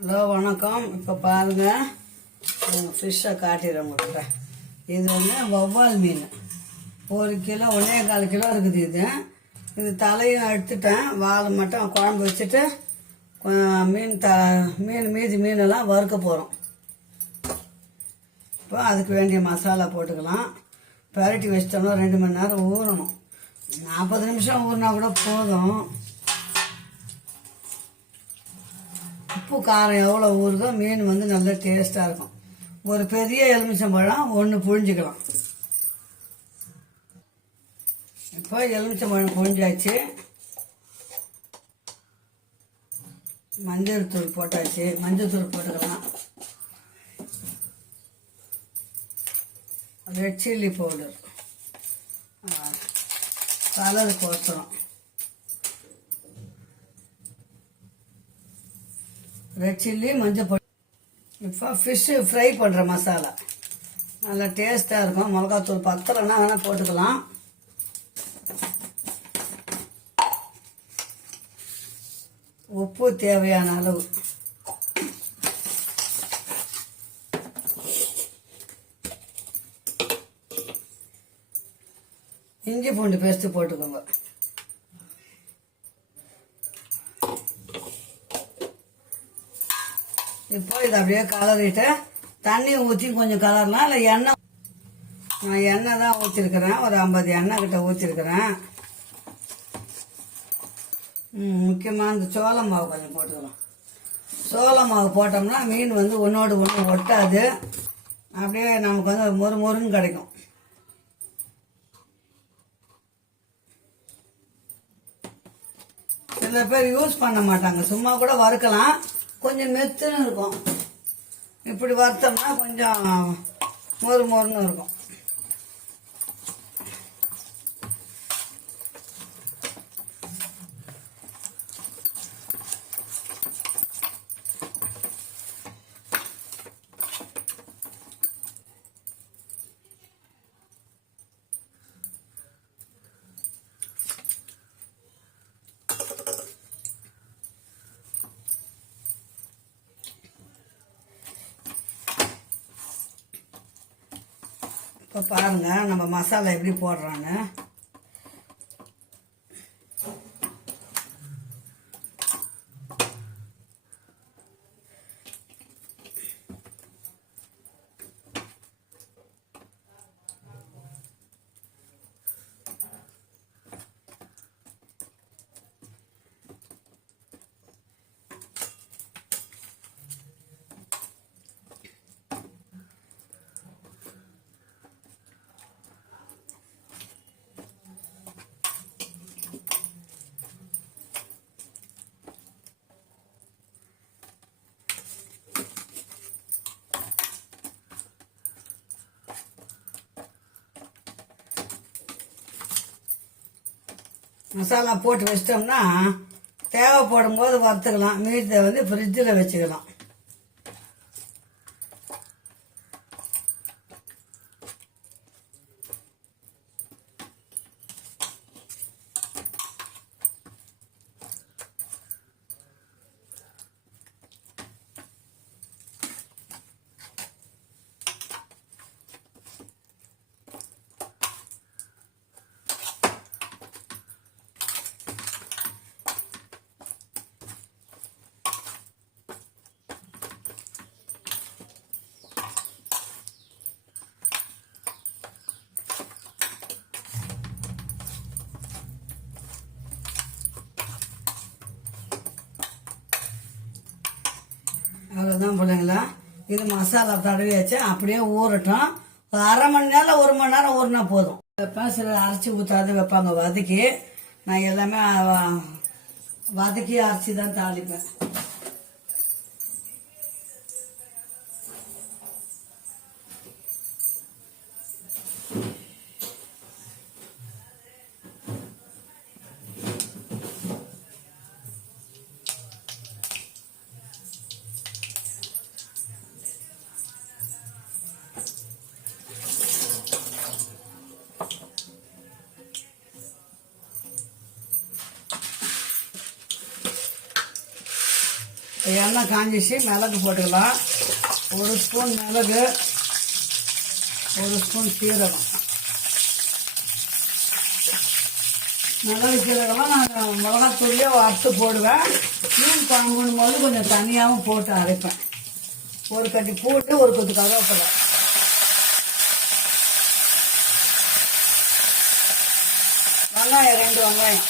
Hello வணக்கம். இப்போ பாருங்கள், ஃபிஷ்ஷை காட்டிடுறேன் உங்கள்கிட்ட. இது வந்து வவ்வால் மீன் 1 கிலோ 1.25 கிலோ இருக்குது. இது தலையும் எடுத்துட்டேன், வால் மட்டும் குழம்பு வச்சுட்டு மீதி மீனெல்லாம் வறுக்க போகிறோம். இப்போ அதுக்கு வேண்டிய மசாலா போட்டுக்கலாம். பரட்டி வச்சிட்டோம்னா 2 மணி நேரம் ஊறணும். 40 நிமிஷம் ஊறினா கூட போதும். உப்பு காரம் எவ்வளோ ஊறுதோ மீன் வந்து நல்ல டேஸ்ட்டாக இருக்கும். ஒரு பெரிய எலுமிச்சம்பழம் 1 புழிஞ்சிக்கலாம். இப்போ எலுமிச்சம்பழம் புழிஞ்சாச்சு. மஞ்சள் தூள் போட்டாச்சு. மஞ்சள் தூள் போட்டுக்கலாம். ரெட் சில்லி பவுடர் கலருக்கு ஒருத்தரும், ரெட் சில்லி, மஞ்சள் பொடி. இப்போ ஃபிஷ்ஷு ஃப்ரை பண்ணுற மசாலா நல்லா டேஸ்ட்டாக இருக்கும். மிளகாத்தூள் பத்தலைன்னா வேணால் போட்டுக்கலாம். உப்பு தேவையான அளவு. இஞ்சி பூண்டு பேஸ்ட்டு போட்டுக்கோங்க. இப்போ இதை அப்படியே கலரிட்டு தண்ணி ஊற்றி கொஞ்சம் கலரலாம். இல்லை எண்ணெய், நான் எண்ணெய் தான் ஊற்றிருக்கிறேன். ஒரு 50 எண்ணெய் கிட்ட ஊற்றிருக்கிறேன். முக்கியமாக இந்த சோள மாவு கொஞ்சம் போட்டுக்கலாம். சோள மாவு போட்டோம்னா மீன் வந்து ஒன்றோடு ஒன்று ஒட்டாது. அப்படியே நமக்கு வந்து மொறு மொறுன்னு கிடைக்கும். சில பேர் யூஸ் பண்ண மாட்டாங்க, சும்மா கூட வறுக்கலாம். கொஞ்சம் மெத்துன்னு இருக்கும். இப்படி வறுத்தோம்னா கொஞ்சம் மொறு மொறுன்னு இருக்கும். இப்போ பாருங்கள் நம்ம மசாலா எப்படி போடுறான்னு. மசாலா போட்டு வச்சிட்டோம்னா தேவைப்படும் போது வறுத்துக்கலாம். மீட்டை வந்து ஃப்ரிட்ஜில் வச்சுக்கலாம். அவ்வளோதான் பிள்ளைங்களா. இது மசாலா தடவியாச்சு. அப்படியே ஊறட்டும். ஒரு 1/2 மணி நேரம் 1 மணி நேரம் ஊறினா போதும். வைப்பேன், சிலர் அரைச்சி ஊற்றாது வைப்பாங்க வதக்கி. நான் எல்லாமே வதக்கி அரைச்சி தான் தாளிப்பேன். எண்ணெய் காஞ்சிச்சு, மிளகு போட்டுக்கலாம். 1 ஸ்பூன் மிளகு, 1 ஸ்பூன் சீரகம். மிளகு சீரகம்லாம் நான் மிளகாத்தூள்லேயே வறுத்து போடுவேன். மீன் குழம்புன்னு போது கொஞ்சம் தனியாகவும் போட்டு அரைப்பேன். 1 கட்டி போட்டு 1 கொத்து கருவேப்பிலை, வெங்காயம் 2 வெங்காயம்,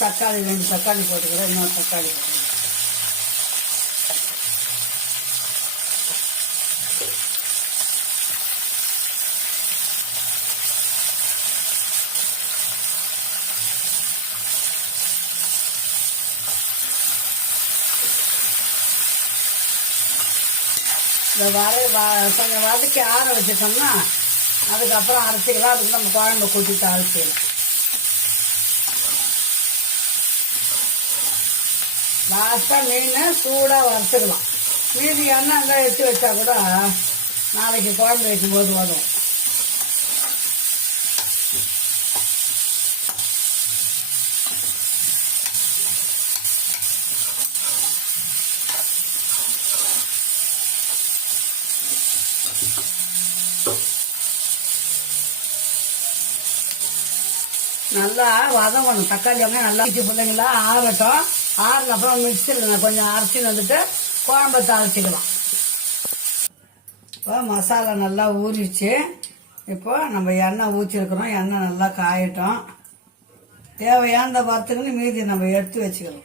தக்காளி 2 தக்காளி போட்டுக்கிறேன். இன்னொரு தக்காளி போட்டுக்கிறேன். கொஞ்சம் வதக்கி ஆற வச்சுட்டோம்னா அதுக்கப்புறம் அரைச்சிக்கலாம். அதுக்கு நம்ம குழம்பு கொட்டி தாளிச்சிக்கலாம். லாஸ்ட்டாக மீன் சூடாக வறுத்துக்கலாம். மீதி எண்ணெய் அங்கே எடுத்து வச்சா கூட நாளைக்கு குழம்பு வைக்கும்போது வரும். நல்லா வதங்கணும். தக்காளி வெங்காயம் நல்லா பிள்ளைங்களா ஆறட்டும். ஆறுன அப்புறம் மிக்சியில் நான் கொஞ்சம் அரைச்சின்னு வந்துட்டு குழம்பை தாளிச்சிக்கலாம். இப்போ மசாலா நல்லா ஊறிச்சு. இப்போ நம்ம எண்ணெய் ஊற்றிருக்கிறோம். எண்ணெய் நல்லா காயட்டும். தேவையான வறுத்துக்குன்னு மீதி நம்ம எடுத்து வச்சுக்கலாம்.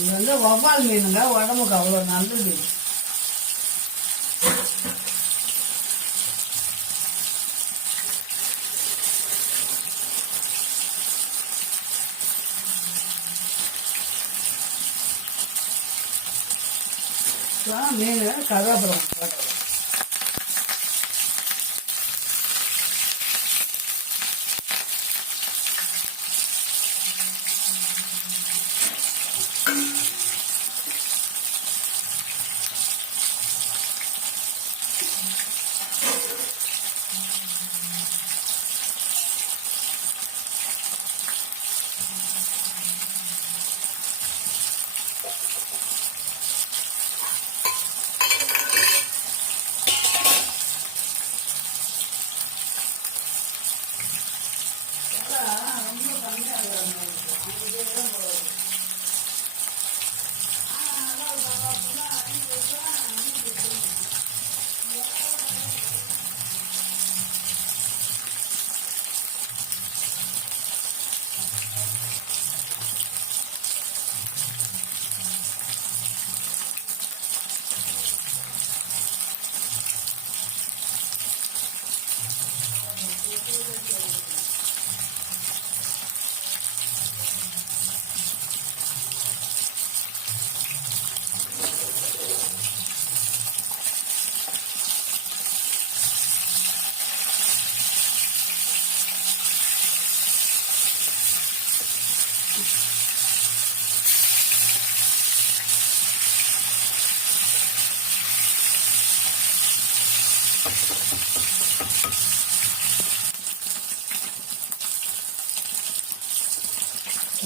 இது வந்து வவ்வால் மீனுங்க, உடம்புக்கு அவ்வளோ நல்லது. மீன் கருவேப்பிலை போட்டுக்கலாம்.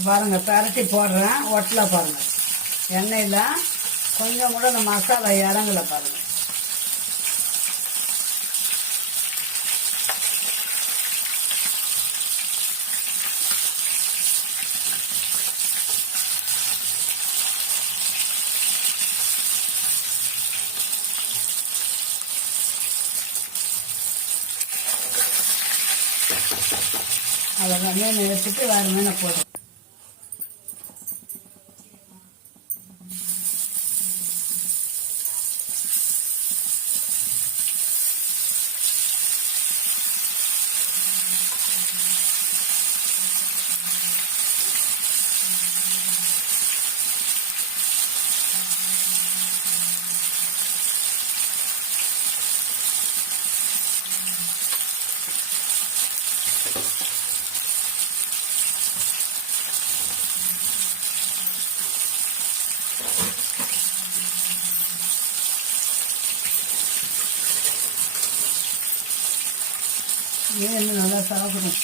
பாருங்க, பரட்டி போடுறேன். ஒட்டல பாருங்க, எண்ணெயில் கொஞ்சம் கூட இந்த மசாலா இறங்கல பாருங்க. அதை மீன் எடுத்துட்டு வேறு மீனை போடுறோம். மீன் நல்லா சாப்பிடும்.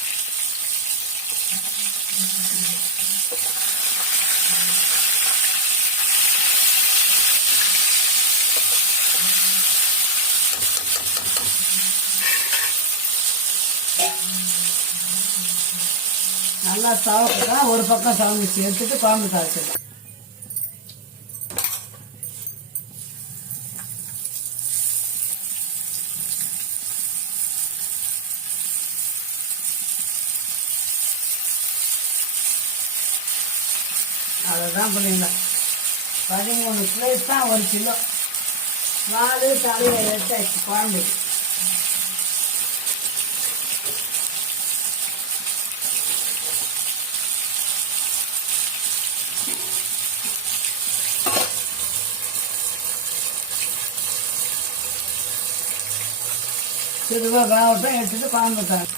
நல்லா சாப்பிட்டா ஒரு பக்கம் சாமிச்சு எடுத்துட்டு குழம்பு தாளிச்சிடலாம். அதுதான் பிள்ளைங்களா 13 பிளேட் தான் 1 கிலோ. 4 தலையில் எடுத்தாச்சு குழம்பு. சிறுவா வேகட்டும் எடுத்துட்டு குழம்பு தான்.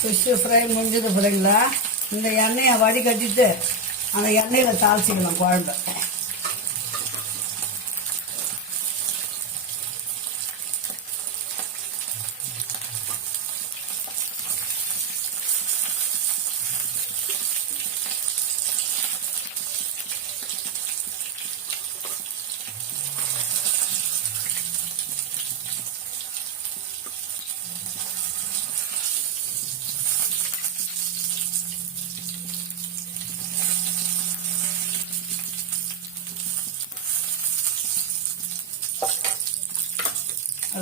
ஃபிஷ்ஷு ஃப்ரை முடிஞ்சது பிள்ளைங்களா. இந்த எண்ணெயை வடிகட்டிட்டு அந்த எண்ணெயில் தாளிச்சிக்கலாம் குழம்பு.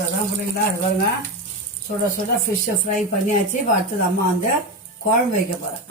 அதான் பிள்ளைங்களா அது பாருங்க, சுட சுட ஃபிஷ்ஷை ஃப்ரை பண்ணியாச்சு. இப்போ அடுத்தது அம்மா வந்து குழம்பு வைக்க போகிறேன்.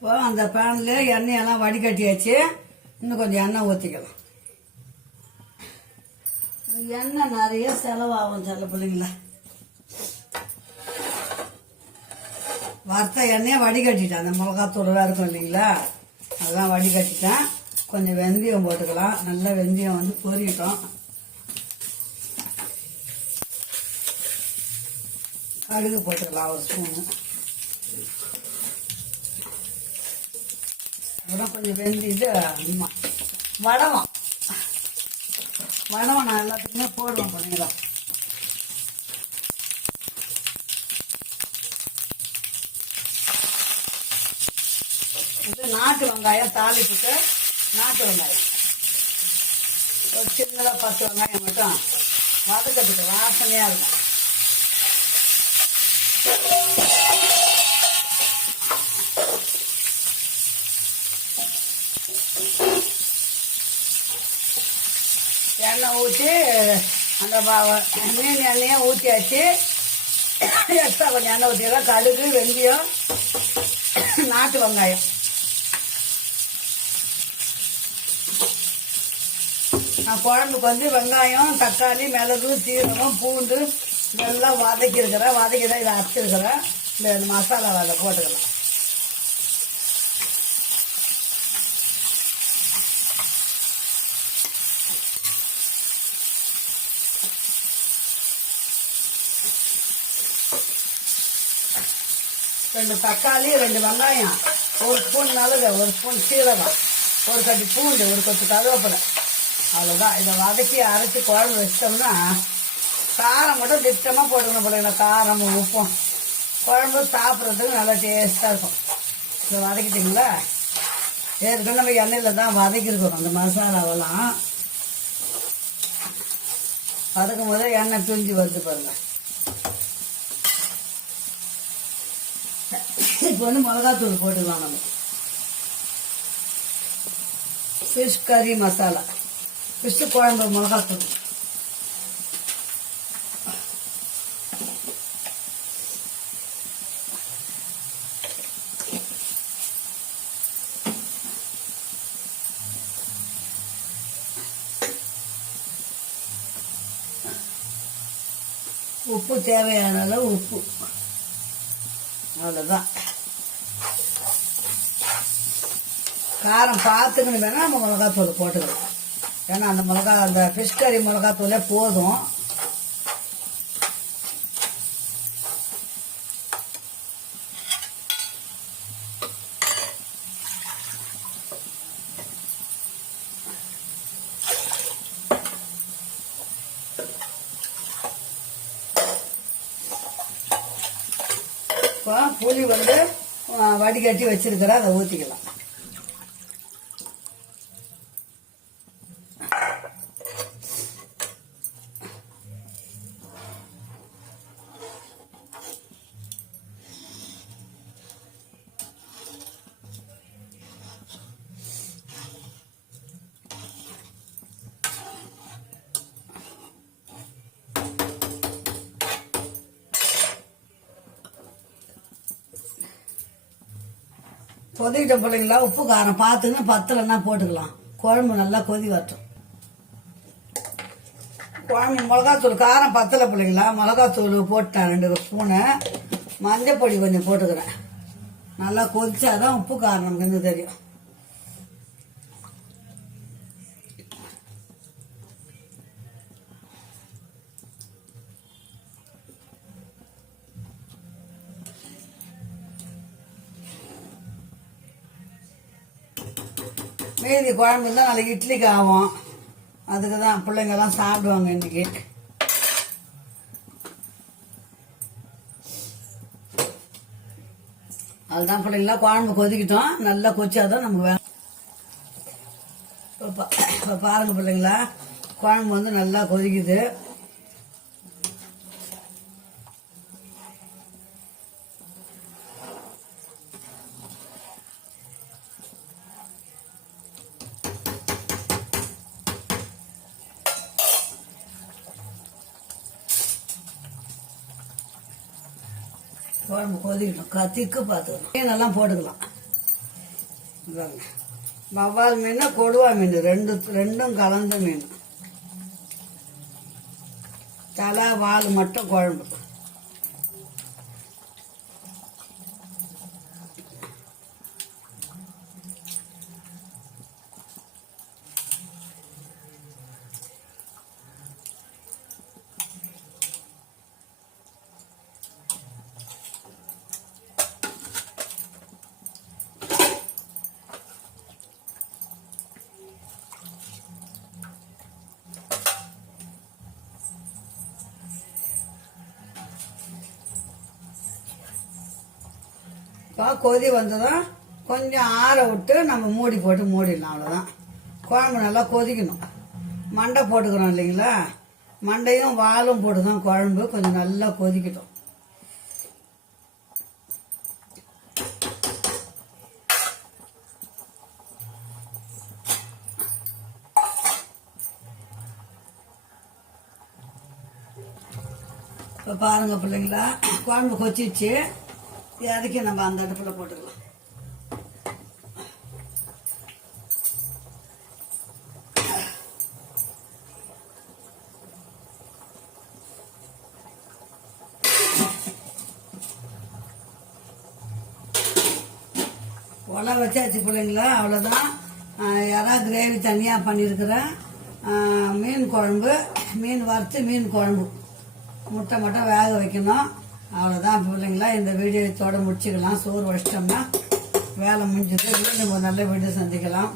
இப்போ அந்த பேனில் எண்ணெயெல்லாம் வடிகட்டியாச்சு. இன்னும் கொஞ்சம் எண்ணெய் ஊற்றிக்கலாம். எண்ணெய் நிறைய செலவாகும் சில பிள்ளைங்கள. வறுத்த எண்ணெயை வடிகட்டிட்டேன். அந்த மிளகாத்தூள்லாம் இருக்கும் இல்லைங்களா, அதெல்லாம் வடிகட்டிட்டேன். கொஞ்சம் வெந்தயம் போட்டுக்கலாம். நல்லா வெந்தயம் வந்து பொரியட்டும். கடுகு போட்டுக்கலாம் 1 ஸ்பூனு. அதெல்லாம் கொஞ்சம் வெந்திட்டு வடவம் நான் எல்லாத்துக்குமே போடுவேன் பிள்ளைங்களா. இது நாட்டு வெங்காயம் தாளிப்புக்கு. நாட்டு வெங்காயம் ஒரு சின்னதாக 10 வெங்காயம் மட்டும் வதக்கிறதுக்கு வாசனையாக இருக்கும். எண்ணெய் ஊற்றி அந்த மீன் எண்ணெயை ஊற்றியாச்சு. எக்ஸ்ட்ரா கொஞ்சம் எண்ணெய் ஊற்றிக்கலாம். கடுகு, வெந்தயம், நாட்டு வெங்காயம். நான் குழம்புக்கு வந்து வெங்காயம், தக்காளி, மிளகு, சீரகம், பூண்டு இதெல்லாம் வதக்கியிருக்கிறேன். வதக்கி தான் இதை அரைச்சிருக்கிறேன். இந்த மசாலாவை அதை போட்டுக்கலாம். ரெண்டு தக்காளி, 2 வெங்காயம், 1 ஸ்பூன் மிளகு, 1 ஸ்பூன் சீரகம், 1 கட்டி பூண்டு, 1 கொத்து கருவேப்பிலை. அவ்வளோதான். இதை வதக்கி அரைச்சி குழம்பு வச்சிட்டோம்னா காரம் மட்டும் திட்டமாக போட்டுக்கணும் பிள்ளைங்களா. காரமும் உப்பும் குழம்பு சாப்பிட்றதுக்கு நல்லா டேஸ்ட்டாக இருக்கும். இதை வதக்கிட்டிங்களா? ஏற்கனவே நம்ம எண்ணெயில் தான் வதக்கிருக்கோம் அந்த மசாலாவெல்லாம். வதக்கும் போதே எண்ணெய் பிரிஞ்சு வருது பாருங்க. இப்போ வந்து மிளகாத்தூள் போட்டுக்கலாம். நம்ம ஃபிஷ் கறி மசாலா, ஃபிஷ் குழம்பு மிளகாத்தூள். உப்பு தேவையான அளவு உப்பு, அவ்வளோதான். காரம் பார்த்துக்கணும், வேணா நம்ம மிளகாத்தூள் போட்டுக்கலாம். ஏன்னா அந்த ஃபிஷ் கறி மிளகாத்தூளே போதும். புளி வந்து வடிகட்டி வச்சிருக்கிற அதை ஊற்றிக்கலாம். கொதிக்கிட்ட பிள்ளைங்களா, உப்பு காரம் பார்த்துன்னு பத்தலைன்னா போட்டுக்கலாம். குழம்பு நல்லா கொதி வரட்டும். குழம்பு மிளகாத்தூள் காரம் பத்தலை பிள்ளைங்களா, மிளகாத்தூள் போட்டேன் 2 ஸ்பூனு. மஞ்சள் பொடி கொஞ்சம் போட்டுக்கிறேன். நல்லா கொதிச்சாதான் உப்பு காரம் நமக்கு இன்னும் தெரியும். மீதி குழம்பு தான் நாளைக்கு இட்லிக்கு ஆகும். அதுக்கு தான் பிள்ளைங்கெல்லாம் சாப்பிடுவாங்க இன்னைக்கு. அதுதான் பிள்ளைங்களா, குழம்பு கொதிக்கிட்டோம். நல்லா கொச்சாதான் நமக்கு இப்போ பாருங்க பிள்ளைங்களா, குழம்பு வந்து நல்லா கொதிக்குது. குழம்பு கொதிக்கணும், திக்கு பார்த்துக்கணும். மீனெல்லாம் போட்டுக்கலாம். வவ்வால் மீன், கொடுவா மீன் ரெண்டும் கலந்த மீன். தலை வால் மட்டும் குழம்பு. கொதி வந்ததும் கொஞ்சம் ஆற விட்டு நம்ம மூடி போட்டு மூடிடலாம். அவ்வளோதான். குழம்பு நல்லா கொதிக்கணும். மண்டை போட்டுக்கிறோம் இல்லைங்களா, மண்டையும் வாலும் போட்டுதான் குழம்பு கொஞ்சம் நல்லா கொதிக்கட்டும். இப்போ பாருங்க பிள்ளைங்களா, குழம்பு கொச்சிச்சு. இறக்கி நம்ம அந்த அடுப்பில் போட்டுக்கலாம். ஒலை வச்சாச்சு பிள்ளைங்களா, அவ்வளோதான். இறா கிரேவி தனியாக பண்ணியிருக்கிறேன். மீன் குழம்பு, மீன் வறுத்து மீன் குழம்பு, முட்டை மட்டும் வேக வைக்கணும். அவ்வளோதான் பிள்ளைங்களா. இந்த வீடியோ இதோட முடிச்சுக்கலாம். சோறு வச்சிட்டோம்னா வேலை முடிஞ்சது. மீண்டும் ஒரு நல்ல வீடியோ சந்திக்கலாம்.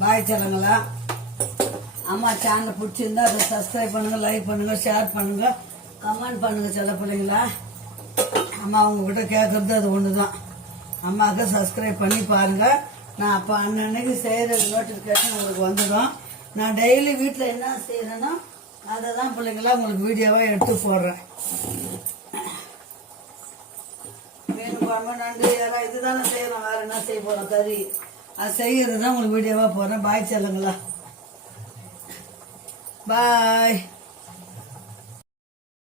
பாய் செல்லங்களா. அம்மா சேனலை பிடிச்சிருந்தா அதை சப்ஸ்கிரைப் பண்ணுங்க, லைக் பண்ணுங்க, ஷேர் பண்ணுங்க, கமெண்ட் பண்ணுங்க. செல்ல பிள்ளைங்களா, அம்மா உங்ககிட்ட கேட்கறது அது ஒன்று தான். அம்மாவுக்கு சப்ஸ்கிரைப் பண்ணி பாருங்க. நான் அப்போ அன்னன்னைக்கு செய்கிற நோட்டிஃபிகேஷன் உங்களுக்கு வந்துடும். நான் டெய்லி வீட்டில் என்ன செய்கிறேன்னா அதை தான் பிள்ளைங்களா உங்களுக்கு வீடியோவாக எடுத்து போடுறேன். மீன் குழம்பு நண்டு யாரா இதுதானே செய்யணும், வேற என்ன செய்ய போகிறோம், கறி. அது செய்யறது தான் உங்களுக்கு வீடியோவாக போடுறேன். பாய் செல்லுங்களா, பாய்.